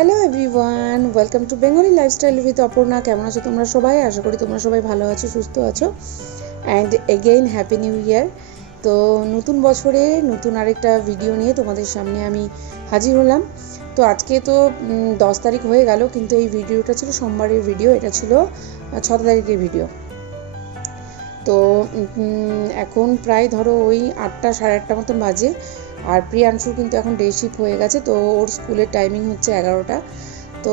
Hello everyone welcome to Bengali lifestyle with Aparna কেমন আছো তোমরা সবাই? আশা করি তোমরা সবাই ভালো আছো, সুস্থ আছো। And again happy new year তো নতুন বছরে নতুন আরেকটা ভিডিও নিয়ে তোমাদের সামনে আমি হাজির হলাম। তো আজকে তো দশ তারিখ হয়ে গেল, কিন্তু এই ভিডিওটা ছিল সোমবারের ভিডিও এটা ছিল ছ তারিখের ভিডিও তো এখন প্রায় ধরো ওই আটটা, সাড়ে আটটা মতন বাজে। আর প্রিয়াংশুর কিন্তু এখন ডে শিফট হয়ে গেছে, তো ওর স্কুলের টাইমিং হচ্ছে এগারোটা। তো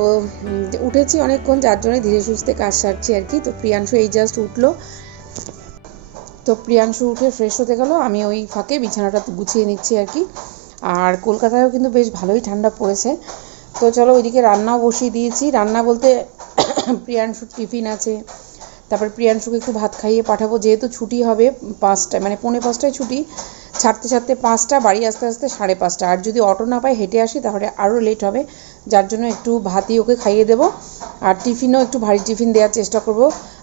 উঠেছি অনেকক্ষণ, যার জন্য ধীরে সুস্থে কাজ সারছি আর কি। তো প্রিয়াংশু এই জাস্ট উঠল। তো প্রিয়াংশু উঠে ফ্রেশ হতে গেল, আমি ওই ফাঁকে বিছানাটা গুছিয়ে নিচ্ছি আর কি। আর কলকাতায়ও কিন্তু বেশ ভালোই ঠান্ডা পড়েছে। তো চলো ওইদিকে রান্নাও বসিয়ে দিয়েছি। রান্না বলতে প্রিয়াংশুর টিফিন আছে তারপর প্রিয়াংশুকে একটু ভাত খাইয়ে পাঠাবো, যেহেতু ছুটি হবে পাঁচটায় মানে পৌনে পাঁচটায় ছুটি, ছাড়তে ছাড়তে পাঁচটা, বাড়ি আসতে আসতে সাড়ে পাঁচটা। আর যদি অটো না পাই হেঁটে আসি, তাহলে আরও লেট হবে, যার জন্য একটু ভাতই ওকে খাইয়ে দেবো। আর টিফিনও একটু ভারী টিফিন দেওয়ার চেষ্টা করব।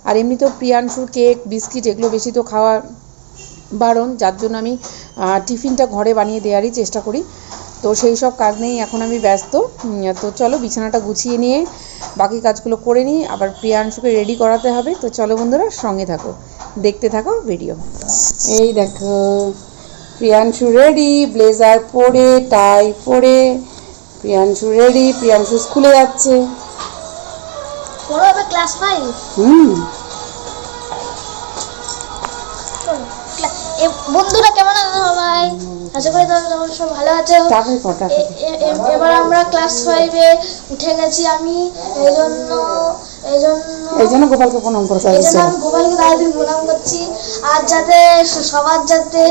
আর এমনিতেও প্রিয়াংশুর কেক বিস্কিট এগুলো বেশি তো খাওয়া বারণ, যার জন্য আমি টিফিনটা ঘরে বানিয়ে দেওয়ারই চেষ্টা করি। তো সেই সব কাজ নেই এখন আমি ব্যস্ত। তো চলো বিছানাটা গুছিয়ে নিয়ে বাকি কাজগুলো করে নিই। আবার প্রিয়াংশুকে রেডি করাতে হবে। তো চলো বন্ধুরা সঙ্গে থাকো দেখতে থাকো ভিডিও এই দেখো প্রিয়াংশু রেডি ব্লেজার পরে টাই পরে প্রিয়াংশু রেডি প্রিয়াংশু স্কুলে যাচ্ছে। বড় হবে ক্লাস ফাইভ হুম। বন্ধুরা করি তোমরা তোমরা সব ভালো আছো। এবার আমরা ক্লাস ফাইভে উঠে গেছি আমি এই জন্য এই জন্য এই জন্য গোপালকে প্রণাম করতে এই জন্য আমি গোপালকে তাড়াতাড়ি প্রণাম করছি। আর যাতে সবার যাতে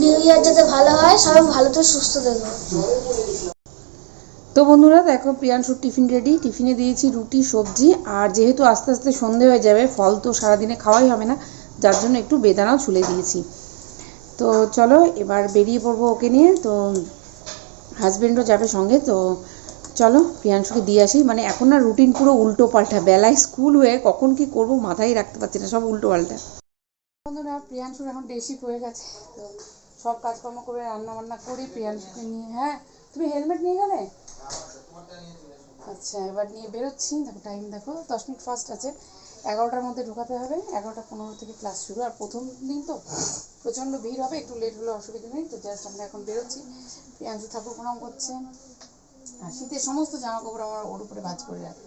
নিউ ইয়ার যাতে ভালো হয় সবাই ভালো তো সুস্থ থাকবে তো বন্ধুরা দেখো প্রিয়াংশুর টিফিন রেডি টিফিনে দিয়েছি রুটি সবজি আর যেহেতু আস্তে আস্তে সন্ধে হয়ে যাবে ফল তো সারাদিনে খাওয়াই হবে না যার জন্য একটু বেদানাও ছুলে দিয়েছি। তো চলো এবার বেরিয়ে পড়ব ওকে নিয়ে। তো হাজব্যান্ডও যাবে সঙ্গে তো চলো প্রিয়াংশুকে দিয়ে আসি। মানে এখন না রুটিন পুরো উল্টো পাল্টা বেলায় স্কুল হয়ে কখন কি করব মাথায় রাখতে পারছি না সব উল্টো পাল্টা বন্ধুরা প্রিয়াংশুর এখন ডেসিপ হয়ে গেছে। তো সব কাজকর্ম করে রান্না বান্না করি প্রিয়াংশুকে নিয়ে হ্যাঁ? তুমি হেলমেট নিয়ে গেলে? আচ্ছা এবার নিয়ে বেরোচ্ছি। দেখো টাইম দেখো দশ মিনিট ফার্স্ট আছে। এগারোটার মধ্যে ঢোকাতে হবে, এগারোটা পনেরো থেকে ক্লাস শুরু। আর প্রথম দিন তো প্রচণ্ড ভিড় হবে, একটু লেট হলে অসুবিধা নেই। তো জাস্ট আমরা এখন বেরোচ্ছি। প্রিয়াংশু ঠাকুর প্রণাম করছে। আর শীতের সমস্ত জামা কাপড় আমার ওর উপরে ভাজ করে রাখে।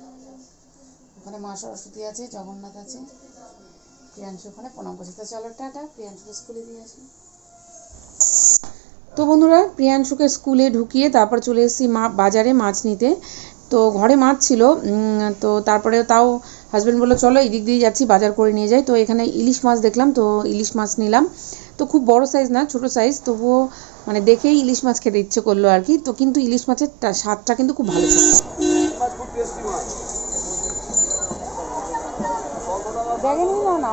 ওখানে মা সরস্বতী আছে, জগন্নাথ আছে। প্রিয়াংশু ওখানে প্রণাম করছে। তো চলো, টাটা। প্রিয়াংশুকে স্কুলে দিয়ে আসি। তো বন্ধুরা, প্রিয়াংশুকে স্কুলে ঢুকিয়ে তারপর চলে এসেছি মা বাজারে মাছ নিতে। তো ঘরে মাছ ছিল তো তারপরে তাও হাজব্যান্ড বলল, চলো এদিক দিয়ে যাচ্ছি, বাজার করে নিয়ে যাই। তো এখানে ইলিশ মাছ দেখলাম, তো ইলিশ মাছ নিলাম। তো খুব বড় সাইজ না, ছোট সাইজ তবুও মানে দেখেই ইলিশ মাছ খেতে ইচ্ছে করল আর কি। তো কিন্তু ইলিশ মাছের স্বাদটা কিন্তু খুব ভালো ছিল। না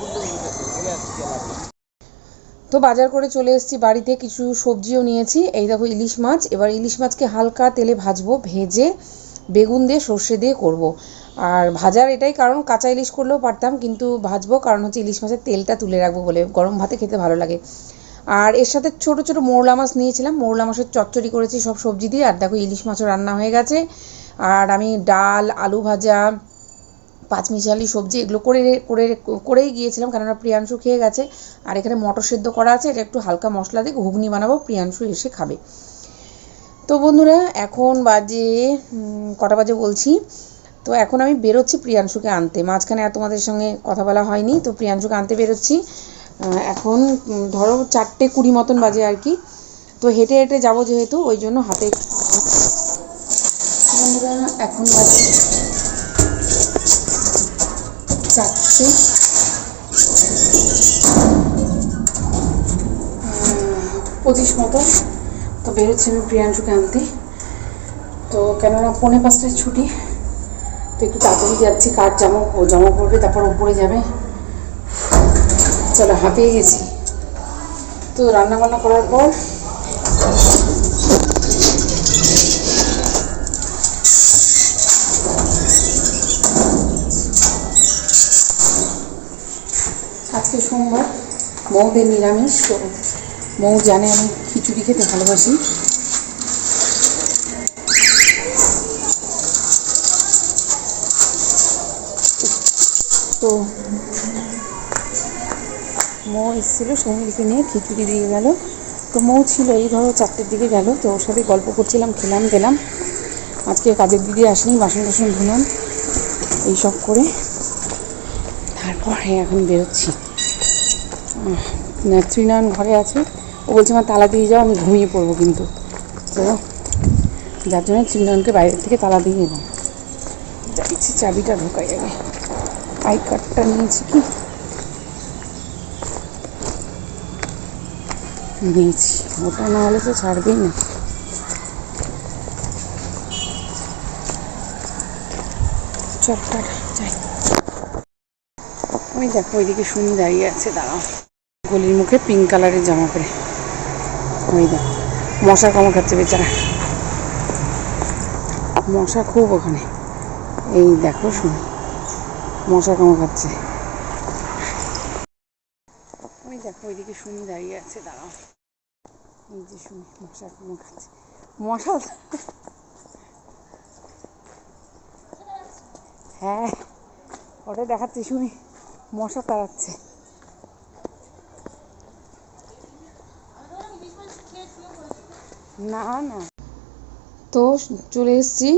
ফুলকপি তো বাজার করে চলে এসেছি বাড়িতে, কিছু সবজিও নিয়েছি। এই দেখো ইলিশ মাছ, এবার ইলিশ মাছকে হালকা তেলে ভাজবো, ভেজে বেগুন দিয়ে সর্ষে দিয়ে করব। আর ভাজার এটাই কারণ, কাঁচা ইলিশ করলেও পারতাম, কিন্তু ভাজবো কারণ হচ্ছে ইলিশ মাছের তেলটা তুলে রাখব বলে, গরম ভাতে খেতে ভালো লাগে। আর এর সাথে ছোট ছোট মোরলা মাছ নিয়েছিলাম, মোরলা মাছের চচ্চড়ি করেছি সব সবজি দিয়ে। আর দেখো ইলিশ মাছও রান্না হয়ে গেছে। আর আমি ডাল, আলু ভাজা পাঁচমিশালি সবজি এগুলো করে করে করেই গিয়েছিলাম, কেননা প্রিয়াংশু খেয়ে গেছে। আর এখানে মটর সেদ্ধ করা আছে, এটা একটু হালকা মশলা দিয়ে ঘুগনি বানাবো, প্রিয়াংশু এসে খাবে। তো বন্ধুরা, এখন বাজে কটা বাজে বলছি। তো এখন আমি বেরোচ্ছি প্রিয়াংশুকে আনতে। মাঝখানে আর তোমাদের সঙ্গে কথা বলা হয়নি, তো প্রিয়াংশুকে আনতে বেরোচ্ছি। এখন ধরো চারটে কুড়ি মতন বাজে আর কি। তো হেঁটে হেঁটে যাব যেহেতু, ওই জন্য হাতে বন্ধুরা, এখন বাজে পঁচিশ মতো। তো বেরোচ্ছি আমি প্রিয়াংশুকে আনতে। তো কেননা পৌনে পাঁচটায় ছুটি, তো একটু তাড়াতাড়ি যাচ্ছি, কার জামা জামা পড়বে তারপর উপরে যাবে। চলো, হাঁপিয়ে গেছি। তো রান্না বান্না করার পর, আজকে সোমবার মৌদের নিরামিষ মৌ জানে আমি খিচুড়ি খেতে ভালোবাসি। তো মৌ এসেছিল সৌমিলিকে নিয়ে খিচুড়ি দিয়ে গেল। তো মৌ ছিল এই ধরো চারটের দিকে গেল তো ওর সাথে গল্প করছিলাম খেলাম গেলাম। আজকে কাজের দিদি আসেনি বাসন টাসন ধুলাম এইসব করে। তারপরে এখন বেরোচ্ছি। আহ, না, ত্রিনয়ন ঘরে আছে। ও বলছে আমার তালা দিয়ে যাও, আমি ঘুমিয়ে পড়ব কিন্তু। তো যার জন্য ত্রিনয়নকে বাইরের থেকে তালা দিয়ে এলাম। যাচ্ছি চাবিটা ঢোকাই আগে। আই কার্ডটা নিয়েছি কি? নিয়েছি। ওটা না হলে তো ছাড়বেই না। যাই। ওই দেখো, ওইদিকে শুনি দাঁড়িয়ে আছে, দাঁড়াও। গলির মুখে পিঙ্ক কালারের জামা পরে। ওই দেখো, মশা কামড় খাচ্ছে বেচারা। মশা খুব ওখানে। এই দেখো শুনি, মশা কামড় খাচ্ছে। ওই দেখো, ওইদিকে শুনি দাঁড়িয়ে আছে, দাঁড়াও। এই যে শুনি মশা কামড় খাচ্ছে। মশা হ্যাঁ ওটা দেখাচ্ছি শুনি মশা তাড়াচ্ছে। না না। তো চলে এসেছি,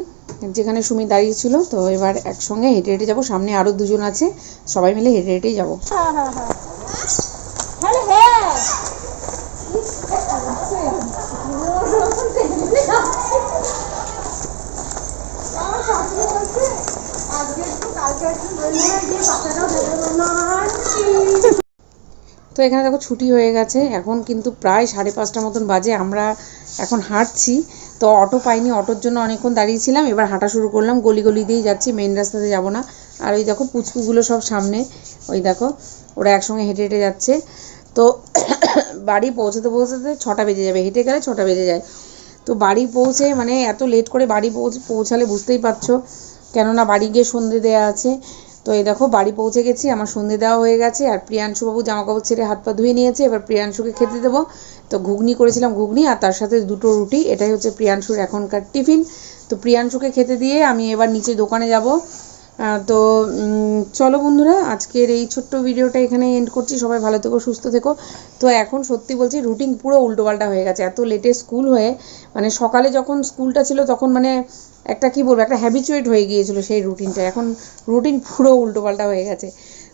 যেখানে সুমি দাঁড়িয়ে ছিল। তো এবার একসঙ্গে হেঁটে হেঁটে যাব, সামনে আরও দুজন আছে। সবাই মিলে হেঁটে হেঁটেই যাব। তো এখানে দেখো ছুটি হয়ে গেছে। এখন কিন্তু প্রায় সাড়ে পাঁচটা মতন বাজে। আমরা এখন হাঁটছি, তো অটো পাইনি, অটোর জন্য অনেকক্ষণ দাঁড়িয়েছিলাম, এবার হাঁটা শুরু করলাম গলি গলি দিয়েই যাচ্ছি মেন রাস্তাতে যাব না। আর ওই দেখো পুচকুগুলো সব সামনে, ওই দেখো, ওরা একসঙ্গে হেঁটে হেঁটে যাচ্ছে। তো বাড়ি পৌঁছাতে পৌঁছাতে ছটা বেজে যাবে, হেঁটে গেলে ছটা বেজে যায়। তো বাড়ি পৌঁছে মানে এত লেট করে বাড়ি পৌঁছ, পৌঁছালে বুঝতেই পারছ, কেননা বাড়ি গিয়ে সন্ধে দেওয়া আছে। তো এই দেখো, বাড়ি পৌঁছে গেছি, আমার সন্ধে দেওয়া হয়ে গেছে, আর প্রিয়াংশুবাবু জামা কাপড় ছেড়ে হাত পা ধুয়ে নিয়েছে, এবার প্রিয়াংশুকে খেতে দেবো। তো ঘুগনি করেছিলাম ঘুগনি, আর তার সাথে দুটো রুটি, এটাই হচ্ছে প্রিয়াংশুর এখনকার টিফিন। তো প্রিয়াংশুকে খেতে দিয়ে আমি এবার নিচে দোকানে যাব। তো চলো বন্ধুরা, আজকের এই ছোট্ট ভিডিওটা এখানে এন্ড করছি। সবাই ভালো থেকো, সুস্থ থেকো। তো এখন সত্যি বলছি রুটিন পুরো উল্টোপাল্টা হয়ে গেছে। এত লেটে স্কুল হয়ে মানে সকালে যখন স্কুলটা ছিল, তখন মানে একটা কি বলব, একটা হ্যাবিচুয়েট হয়ে গিয়েছিল সেই রুটিনটা এখন রুটিন পুরো উল্টোপাল্টা হয়ে গেছে।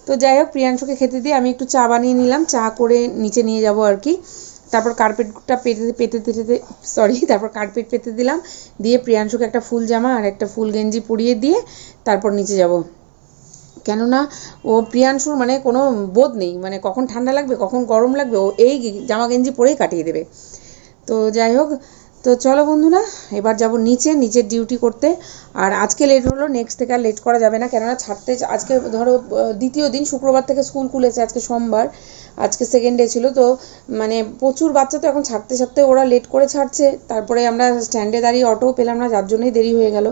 তো যাই হোক, প্রিয়াংশুকে খেতে দিয়ে আমি একটু চা বানিয়ে নিলাম। চা করে নিচে নিয়ে যাব আর কি। তারপর কার্পেটটা পেতে পেতে পেতে সরি তারপর কার্পেট পেতে দিলাম। দিয়ে প্রিয়াংশুকে একটা ফুল জামা আর একটা ফুল গেঞ্জি পরিয়ে দিয়ে তারপর নিচে যাব। কেননা ও প্রিয়াংশুর মানে কোনো বোধ নেই। মানে কখন ঠান্ডা লাগবে, কখন গরম লাগবে, ও এই জামা গেঞ্জি পরেই কাটিয়ে দেবে। তো যাই হোক তো চলো বন্ধুরা, এবার যাব নিচে নিচের ডিউটি করতে। আর আজকে লেট হলো নেক্সট থেকে আর লেট করা যাবে না, কেননা ছাড়তে আজকে ধরো দ্বিতীয় দিন শুক্রবার থেকে স্কুল খুলেছে, আজকে সোমবার, আজকে সেকেন্ড ডে ছিল। তো মানে প্রচুর বাচ্চা তো এখন ছাড়তে ছাড়তে ওরা লেট করে ছাড়ছে। তারপরে আমরা স্ট্যান্ডে দাঁড়িয়ে অটো পেলাম না, যার জন্যই দেরি হয়ে গেল।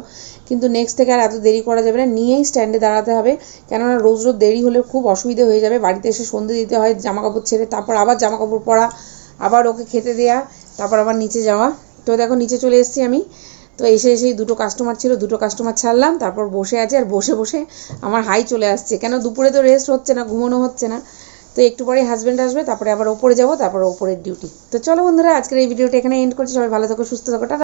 কিন্তু নেক্সট থেকে আর এত দেরি করা যাবে না, নিয়েই স্ট্যান্ডে দাঁড়াতে হবে। কেননা রোজ রোজ দেরি হলে খুব অসুবিধে হয়ে যাবে, বাড়িতে এসে সন্ধে দিতে হয় জামা কাপড় ছেড়ে, তারপর আবার জামা কাপড় পরা, আবার ওকে খেতে দেয়া, তারপর আবার নিচে যাওয়া। তো দেখো নিচে চলে এসেছি আমি। তো এসে এসেই দুটো কাস্টমার ছিল, দুটো কাস্টমার ছাড়লাম, তারপর বসে আছে আর বসে বসে আমার হাই চলে আসছে। কেন দুপুরে তো রেস্ট হচ্ছে না, ঘুমানো হচ্ছে না। তো একটু পরে হাজব্যান্ড আসবে, তারপরে আবার ওপরে যাব, তারপর ওপরের ডিউটি তো চলো বন্ধুরা, আজকের এই ভিডিওটা এখানে এন্ড করছি। সবাই ভালো থাকো, সুস্থ থাকো